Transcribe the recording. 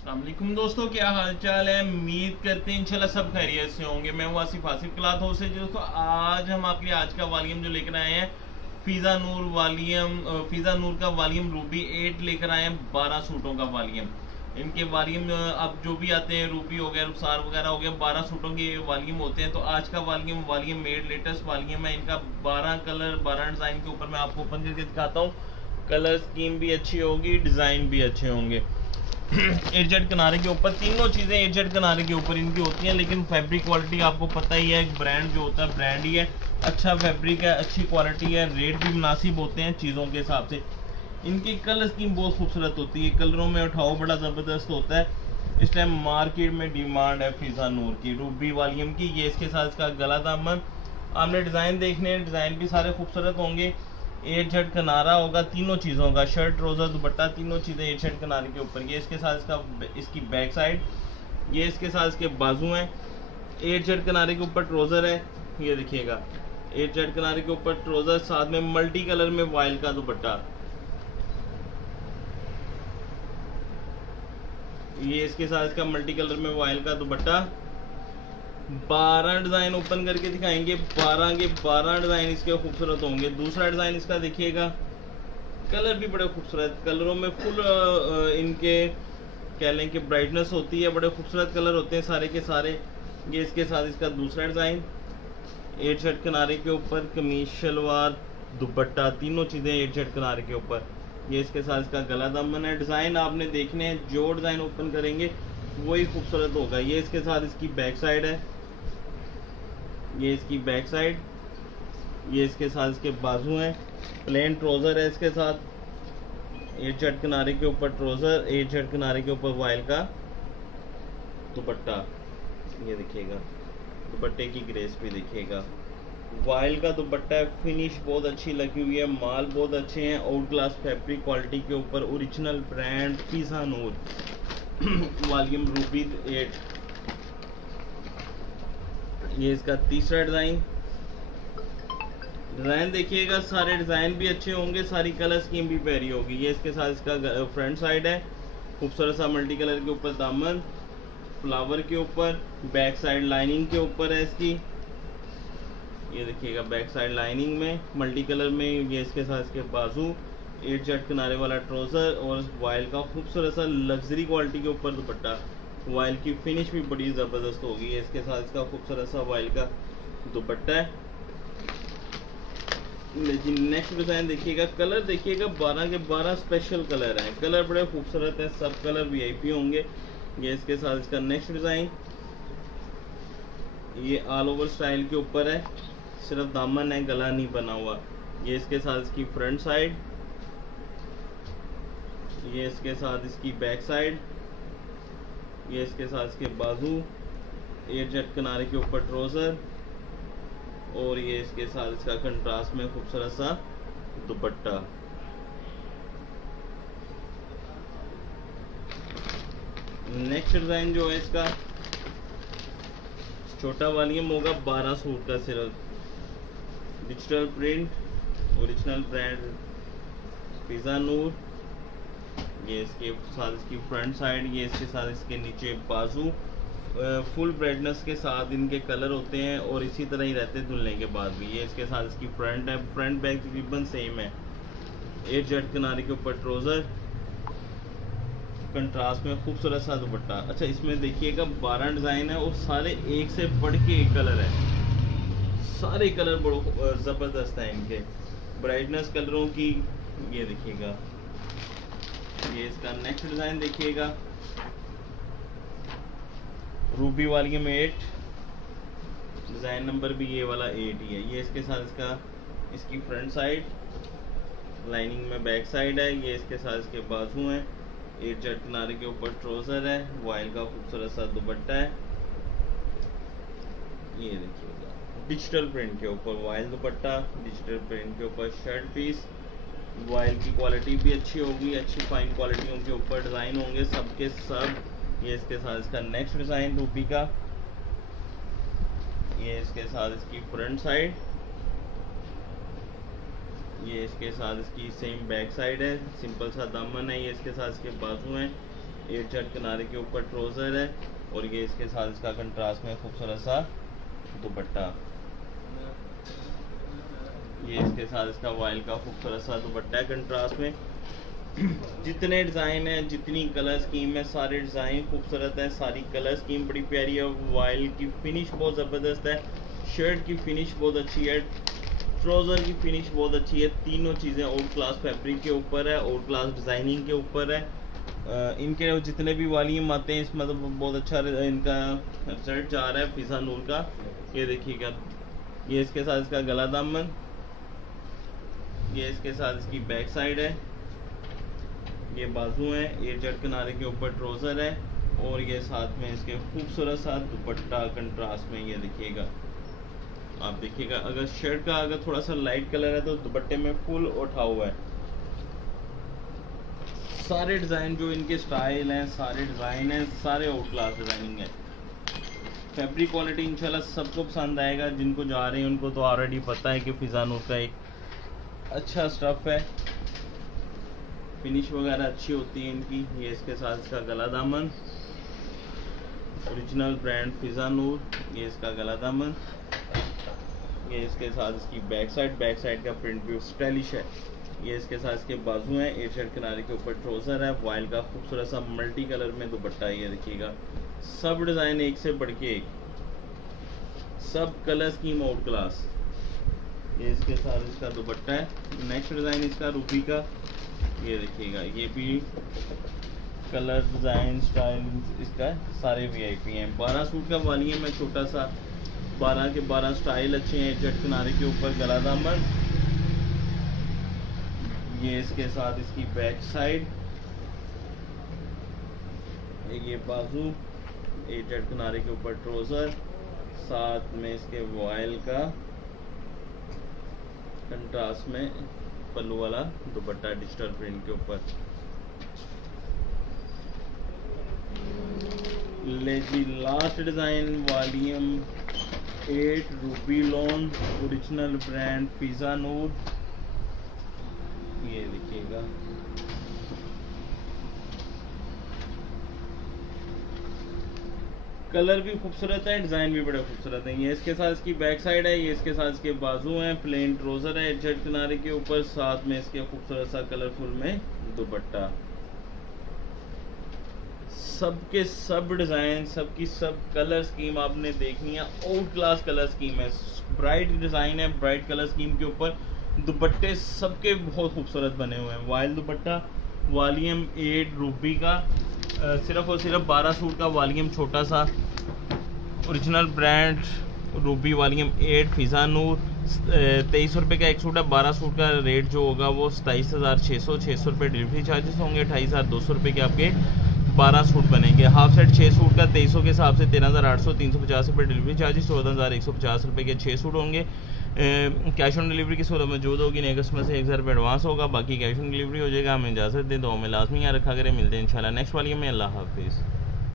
अस्सलाम वालेकुम दोस्तों, क्या हाल चाल है। उम्मीद करते हैं इंशाल्लाह सब खैरियत से होंगे। मैं हूँ आसिफ क्लॉथ हाउस से। दोस्तों आज हम आपके लिए आज का वॉल्यूम जो लेकर आए हैं फिजा नूर का वॉल्यूम रूबी 8 लेकर आए हैं। 12 सूटों का वॉल्यूम। इनके वॉल्यूम अब जो भी आते हैं, रूबी हो गया, रुखसार वगैरह हो गया, 12 सूटों के वॉल्यूम होते हैं। तो आज का वॉल्यूम मेड लेटेस्ट वॉल्यूम है। इनका 12 कलर 12 डिज़ाइन के ऊपर मैं आपको ओपन करके दिखाता हूँ। कलर स्कीम भी अच्छी होगी, डिज़ाइन भी अच्छे होंगे। एजेड किनारे के ऊपर तीनों चीज़ें एजेड किनारे के ऊपर इनकी होती हैं, लेकिन फैब्रिक क्वालिटी आपको पता ही है, ब्रांड जो होता है ब्रांड ही है। अच्छा फैब्रिक है, अच्छी क्वालिटी है, रेट भी मुनासिब होते हैं चीज़ों के हिसाब से। इनकी कलर स्कीम बहुत खूबसूरत होती है, कलरों में उठाओ बड़ा ज़बरदस्त होता है। इस टाइम मार्केट में डिमांड है फिजा नूर की रूबी वॉल्यूम की। ये इसके साथ इसका गला दामन आपने डिज़ाइन देखने हैं, डिज़ाइन भी सारे खूबसूरत होंगे। एट शर्ट किनारा होगा तीनों चीज़ों का, शर्ट ट्राउज़र दुपट्टा तीनों चीज़ें एट शर्ट किनारे के ऊपर। ये इसके साथ इसकी बैक साइड, ये इसके साथ इसके बाजू हैं। एट शर्ट किनारे के ऊपर ट्राउज़र है, ये देखिएगा एट शर्ट किनारे के ऊपर ट्राउज़र, साथ में मल्टी कलर में वाइल का दुपट्टा। ये इसके साथ इसका मल्टी कलर में वाइल का दुपट्टा। 12 डिज़ाइन ओपन करके दिखाएंगे, 12 के 12 डिज़ाइन इसके खूबसूरत होंगे। दूसरा डिज़ाइन इसका देखिएगा, कलर भी बड़े खूबसूरत, कलरों में फुल इनके कह लें कि ब्राइटनेस होती है, बड़े खूबसूरत कलर होते हैं सारे के सारे। ये इसके साथ इसका दूसरा डिज़ाइन, एट शर्ट किनारे के ऊपर कमीज शलवार दुपट्टा तीनों चीज़ें एट शर्ट किनारे के ऊपर। ये इसके साथ इसका गला दामन है। डिज़ाइन आपने देखने हैं, जो डिज़ाइन ओपन करेंगे वही खूबसूरत होगा। ये इसके साथ इसकी बैक साइड है, ये इसकी बैक साइड, ये इसके साथ इसके बाजू हैं। प्लेन ट्राउज़र है इसके साथ, एट शर्ट किनारे के ऊपर ट्राउज़र, एट शर्ट किनारे के ऊपर वाइल का दुपट्टा। ये देखिएगा दुपट्टे की ग्रेस भी देखिएगा, वाइल का दुपट्टा है, फिनिश बहुत अच्छी लगी हुई है, माल बहुत अच्छे हैं, आउट क्लास फैब्रिक क्वालिटी के ऊपर, ओरिजिनल ब्रांड फिजा नूर वॉल्यूम रूबी 8। ये इसका तीसरा डिज़ाइन देखिएगा, सारे डिज़ाइन भी अच्छे होंगे, सारी कलर स्कीम भी प्यारी होगी। ये इसके साथ इसका फ्रंट साइड है, खूबसूरत सा मल्टी कलर के ऊपर दामन, फ्लावर के ऊपर, बैक साइड लाइनिंग के ऊपर है इसकी। ये देखिएगा बैक साइड लाइनिंग में मल्टी कलर में। ये इसके साथ इसके बाजू, एट शर्ट किनारे वाला ट्राउज़र और वाइल का खूबसूरत सा लग्जरी क्वालिटी के ऊपर दुपट्टा। वाइल की फिनिश भी बड़ी ज़बरदस्त होगी। इसके साथ इसका खूबसूरत सा वाइल का दुपट्टा है। लेकिन नेक्स्ट डिज़ाइन देखिएगा, कलर देखिएगा, 12 के 12 स्पेशल कलर हैं, कलर बड़े खूबसूरत हैं, सब कलर वीआईपी होंगे। ये इसके साथ इसका नेक्स्ट डिज़ाइन, ये ऑल ओवर स्टाइल के ऊपर है, सिर्फ दामन है, गला नहीं बना हुआ। ये इसके साथ इसकी फ्रंट साइड, ये इसके साथ इसकी बैक साइड, ये इसके साथ इसके बाजू, एट शर्ट किनारे के ऊपर ट्राउज़र और ये इसके साथ इसका कंट्रास्ट में खूबसूरत सा दुपट्टा। नेक्स्ट डिज़ाइन जो है इसका छोटा वॉल्यूम होगा, 12 सूट का सिर्फ, digital print, original brand Fiza Noor. ये इसके साथ इसकी फ्रंट साइड, ये इसके साथ इसके नीचे बाजू, फुल ब्राइटनेस के साथ इनके कलर होते हैं और इसी तरह ही रहते हैं धुलने के बाद भी। ये इसके साथ इसकी फ्रंट है, फ्रंट बैक तकरीबन सेम है। एट शर्ट किनारे के ऊपर ट्राउज़र, कंट्रास्ट में खूबसूरत सा दुपट्टा। अच्छा इसमें देखिएगा 12 डिज़ाइन है और सारे एक से बढ़ के एक कलर है, सारे कलर बड़े ज़बरदस्त हैं इनके, ब्राइटनेस कलरों की। ये देखिएगा, ये इसका नेक्स्ट डिज़ाइन देखिएगा, रूबी वॉल्यूम 8, डिज़ाइन नंबर भी ये वाला 8 ही है। ये इसके साथ इसकी फ्रंट साइड, लाइनिंग में बैक साइड है, ये इसके साथ इसके बाजू हैं, एट शर्ट किनारे के ऊपर ट्राउज़र है, वाइल का खूबसूरत सा दुपट्टा है। ये देखिएगा डिजिटल प्रिंट के ऊपर वाइल दुपट्टा, डिजिटल प्रिंट के ऊपर शर्ट पीस, वाइल की क्वालिटी भी अच्छी होगी, अच्छी फाइन क्वालिटियों के ऊपर डिज़ाइन होंगे सब के सब। ये इसके साथ इसका नेक्स्ट डिज़ाइन रूबी का, ये इसके साथ इसकी फ्रंट साइड, ये इसके साथ इसकी सेम बैक साइड है, सिंपल सा दामन है, ये इसके साथ इसके बाजू हैं, एयर चेक किनारे के ऊपर ट्राउज़र है और ये इसके साथ इसका कंट्रास्ट में खूबसूरत सा दुपट्टा। ये इसके साथ इसका वाइल का खूबसूरत सा दुपट्टा है कंट्रास्ट में। जितने डिज़ाइन हैं, जितनी कलर स्कीम है, सारे डिज़ाइन खूबसूरत हैं, सारी कलर स्कीम बड़ी प्यारी है। वाइल की फिनिश बहुत ज़बरदस्त है, शर्ट की फिनिश बहुत अच्छी है, ट्राउज़र की फिनिश बहुत अच्छी है। तीनों चीज़ें आउट क्लास फैब्रिक के ऊपर है, आउट क्लास डिज़ाइनिंग के ऊपर है। इनके जितने भी वॉल्यूम आते हैं इसमें मतलब बहुत अच्छा इनका रिजल्ट जा रहा है फिजा नूर का। ये देखिएगा, ये इसके साथ इसका गला दामन, ये इसके साथ इसकी बैक साइड है, ये बाजू है, ये जट किनारे के ऊपर ट्राउज़र है और ये साथ में इसके खूबसूरत सा दुपट्टा कंट्रास्ट में। ये देखिएगा, आप देखिएगा अगर शर्ट का अगर थोड़ा सा लाइट कलर है तो दुपट्टे में फुल उठा हुआ है। सारे डिज़ाइन जो इनके स्टाइल हैं, सारे डिज़ाइन हैं, सारे आउट क्लास डिज़ाइनिंग है। फैब्रिक क्वालिटी इंशाल्लाह सबको पसंद आएगा। जिनको जा रहे हैं उनको तो ऑलरेडी पता है कि फिजा नूर का एक अच्छा स्टफ़ है, फिनिश वगैरह अच्छी होती है इनकी। ये इसके साथ इसका गला दामन, ओरिजिनल ब्रांड फिजा नूर, ये इसका गला दामन। ये इसके साथ इसकी बैक साइड का प्रिंट भी स्टाइलिश है। ये इसके साथ इसके बाजू हैं, एयर शर्ट किनारे के ऊपर ट्राउज़र है, वाइल का खूबसूरत सा मल्टी कलर में दुपट्टा। ये देखिएगा, सब डिज़ाइन एक से बढ़ के एक, सब कलर स्कीम आउट क्लास। ये इसके साथ इसका दुपट्टा है। नेक्स्ट डिज़ाइन इसका रूबी का, ये देखिएगा, ये भी कलर डिज़ाइन स्टाइल इसका सारे वीआईपी हैं। 12 सूट का वॉल्यूम है छोटा सा, 12 के 12 स्टाइल अच्छे हैं। जट किनारे के ऊपर गला दामन, ये इसके साथ इसकी बैक साइड, ये बाजू, ये जट किनारे के ऊपर ट्राउज़र, साथ में इसके वॉयल का कंट्रास्ट में पल्लू वाला दुपट्टा डिजिटल प्रिंट के ऊपर। ले जी last design volume 8 Ruby lawn, original brand Fiza Noor. ये देखिएगा, कलर भी खूबसूरत है, डिज़ाइन भी बड़े खूबसूरत है। ये इसके साथ इसकी बैक साइड है, ये इसके साथ इसके बाजू हैं, प्लेन ट्राउज़र है जट किनारे के ऊपर, साथ में इसके खूबसूरत सा कलरफुल में दुपट्टा। सबके सब डिज़ाइन, सबकी सब कलर स्कीम आपने देखनी है, आउट क्लास कलर स्कीम है। ब्राइट डिज़ाइन है, ब्राइट कलर स्कीम के ऊपर दुपट्टे सबके बहुत खूबसूरत बने हुए हैं। वाइल दुपट्टा, वॉल्यूम 8 रूबी का, सिर्फ और सिर्फ 12 सूट का वॉल्यूम छोटा सा, ओरिजिनल ब्रांड रूबी वॉल्यूम 8 फिजा नूर। 2300 रुपये का एक सूट है। 12 सूट का रेट जो होगा वो 27,600, 600 रुपये डिलीवरी चार्जेस होंगे। 28,200 रुपये के आपके 12 सूट बनेंगे। हाफ सेट 6 सूट का 2300 के हिसाब से 13,800, 350 रुपये डिलीवरी चार्जेस, 14,150 रुपये के 6 सूट होंगे। कैश ऑन डिलीवरी की सूरत मौजूद होगी। नए कस्टमर से 1000 रुपये एडवांस होगा, बाकी कैश ऑन डिलीवरी हो जाएगा। हमें इजाज़त दें, तो हमें लाजमी यहाँ रखा करें। मिलते हैं इंशाल्लाह नेक्स्ट वाली में। अल्लाह हाफिज़।